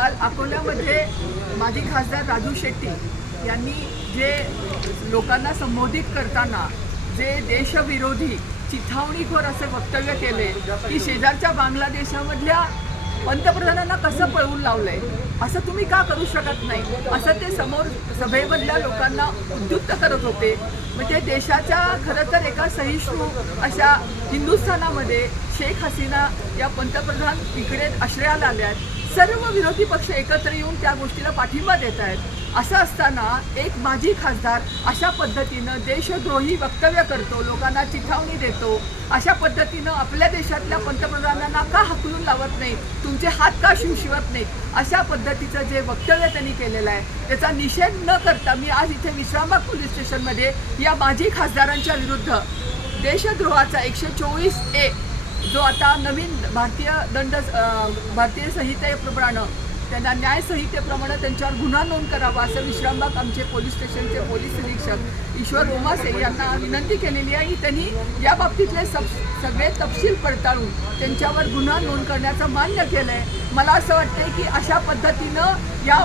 काल अकोल्यामध्ये माजी खासदार राजू शेट्टी यांनी जे लोकांना संबोधित करताना जे देशविरोधी चिथावणीखोर असे वक्तव्य केले की शेजारच्या बांगलादेशामधल्या पंतप्रधानांना कसं पळवून लावलंय असं तुम्ही का करू शकत नाही असं ते समोर सभेमधल्या लोकांना उद्युक्त करत होते म्हणजे देशाच्या खरं तर एका सहिष्णू अशा हिंदुस्थानामध्ये शेख हसीना या पंतप्रधान इकडे आश्रयाला आल्या आहेत सर्व विरोधी पक्ष एकत्र येऊन त्या गोष्टीला पाठिंबा देत आहेत असं असताना एक माजी खासदार अशा पद्धतीनं देशद्रोही वक्तव्य करतो लोकांना चिठावणी देतो अशा पद्धतीनं आपल्या देशातल्या पंतप्रधानांना का हकलून लावत नाही तुमचे हात का शिवशिवत नाही अशा पद्धतीचं जे वक्तव्य त्यांनी केलेलं आहे त्याचा निषेध न करता मी आज इथे विश्रामबाग पोलीस स्टेशनमध्ये या माजी खासदारांच्या विरुद्ध देशद्रोहाचा एकशे चोवीस ए जो आता नवीन भारतीय दंड भारतीय प्रमाणं त्यांना न्यायसंहितेप्रमाणे त्यांच्यावर गुन्हा नोंद करावा असं विश्रामबाग आमचे पोलीस स्टेशनचे पोलीस निरीक्षक ईश्वर रोमासे यांना विनंती केलेली आहे की त्यांनी या बाबतीतले सब सगळे तपशील पडताळून त्यांच्यावर गुन्हा नोंद करण्याचं मान्य केलं आहे मला असं वाटतं की अशा पद्धतीनं या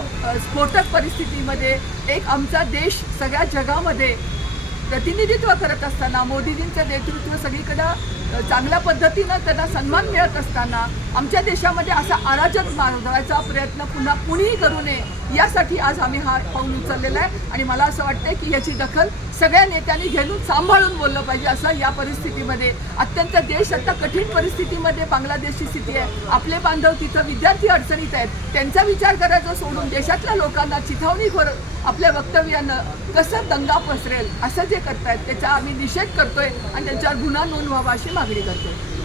स्फोटक परिस्थितीमध्ये एक आमचा देश सगळ्या जगामध्ये प्रतिनिधित्व करत असताना मोदीजींचं नेतृत्व सगळीकडं चांगल्या पद्धतीनं त्यांना सन्मान मिळत असताना आमच्या देशामध्ये असा अराजक मानवाचा प्रयत्न पुन्हा कुणीही करू नये यासाठी आज आम्ही हा पाऊल उचललेला आहे आणि मला असं वाटतं की याची दखल सगळ्या नेत्यांनी घेऊन सांभाळून बोललं पाहिजे असं या परिस्थितीमध्ये अत्यंत देश आता कठीण परिस्थितीमध्ये बांगलादेशची स्थिती आहे आपले बांधव तिथं विद्यार्थी अडचणीत आहेत त्यांचा विचार करायचा सोडून देशातल्या लोकांना चिथावणी करत आपल्या वक्तव्यानं कसं दंगा पसरेल असं जे करतायत त्याचा आम्ही निषेध करतोय आणि त्यांच्यावर गुन्हा व्हावा अशी मागणी करतोय